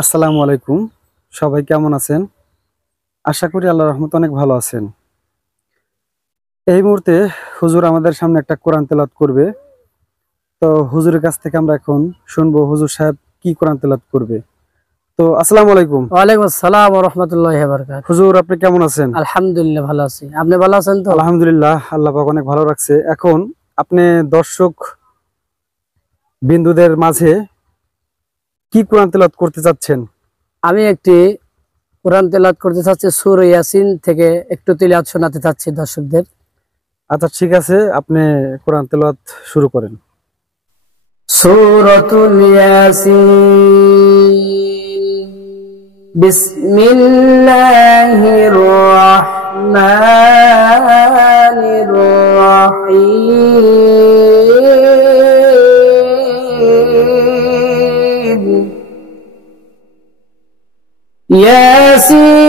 আসসালামু আলাইকুম। সবাই কেমন আছেন? আশা করি আল্লাহর রহমতে অনেক ভালো আছেন। এই মুহূর্তে হুজুর আমাদের সামনে একটা কোরআন তেলাওয়াত করবে। তো হুজুরের কাছ থেকে আমরা এখন শুনবো হুজুর সাহেব কি কোরআন তেলাওয়াত করবে। তো আসসালামু আলাইকুম। ওয়ালাইকুম আসসালাম ওয়া রাহমাতুল্লাহি ওয়া বারাকাতুহু। হুজুর আপনি কেমন আছেন? আলহামদুলিল্লাহ ভালো আছি। আপনি ভালো আছেন তো? আলহামদুলিল্লাহ, আল্লাহ পাক অনেক ভালো রাখছে। এখন আপনি দর্শক বিন্দুদের মাঝে কি কোরআন তেলাওয়াত করতে চাচ্ছেন? আমি একটি কোরআন তেলাওয়াত করতে চাচ্ছি, সূরা ইয়াসিন থেকে একটু তিলাওয়াত শোনাতে চাচ্ছি দর্শকদের। আচ্ছা ঠিক আছে, আপনি কোরআন তেলাওয়াত শুরু করেন। সূরাতুল ইয়াসিন বিসমিল্লাহির রাহমানির রাহিম। ياسين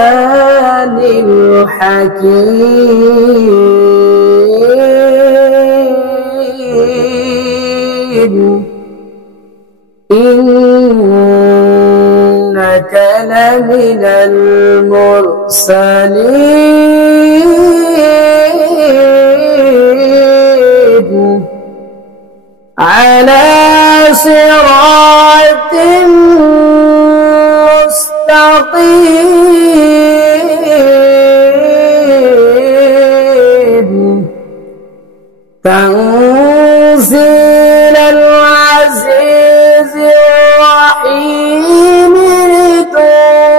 والقرآن الحكيم إنك لمن المرسلين على صراط مستقيم تنزيل العزيز الرحيم لتنذر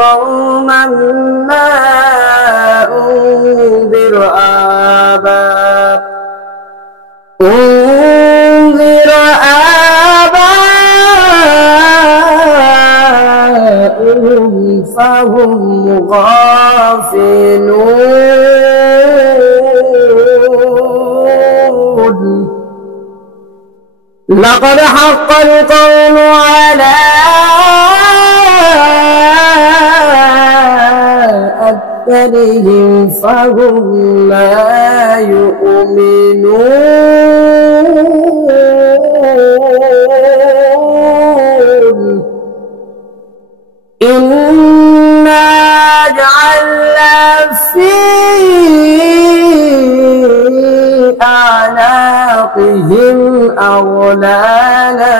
قوما ما أنذر آباؤهم فهم غافلون لقد حق القول على أكثرهم فهم لا يؤمنون إنا جعلنا في أعناقهم أغلالا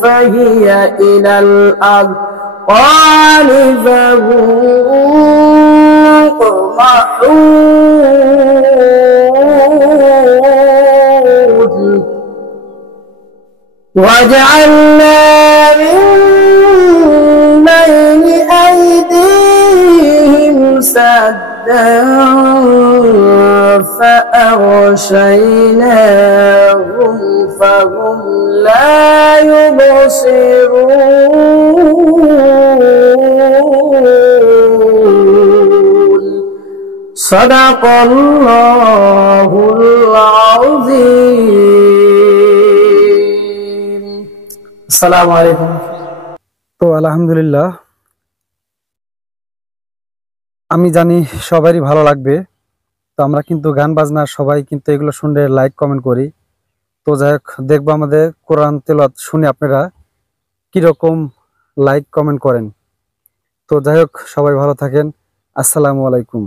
فهي إلى الأذقان فهم مقمحون وجعلنا من بين أيديهم سدا فأغشيناهم فهم لا يبصرون صدق الله العظيم السلام عليكم তো আলহামদুলিল্লাহ, আমি জানি সবারই ভালো লাগবে। তো আমরা কিন্তু গান বাজনা সবাই কিন্তু এগুলো শুনলে লাইক কমেন্ট করি। তো যাই হোক, দেখবো আমাদের কোরআন তেলাওয়াত শুনে আপনারা কিরকম লাইক কমেন্ট করেন। তো যাই হোক, সবাই ভালো থাকেন। আসসালামু আলাইকুম।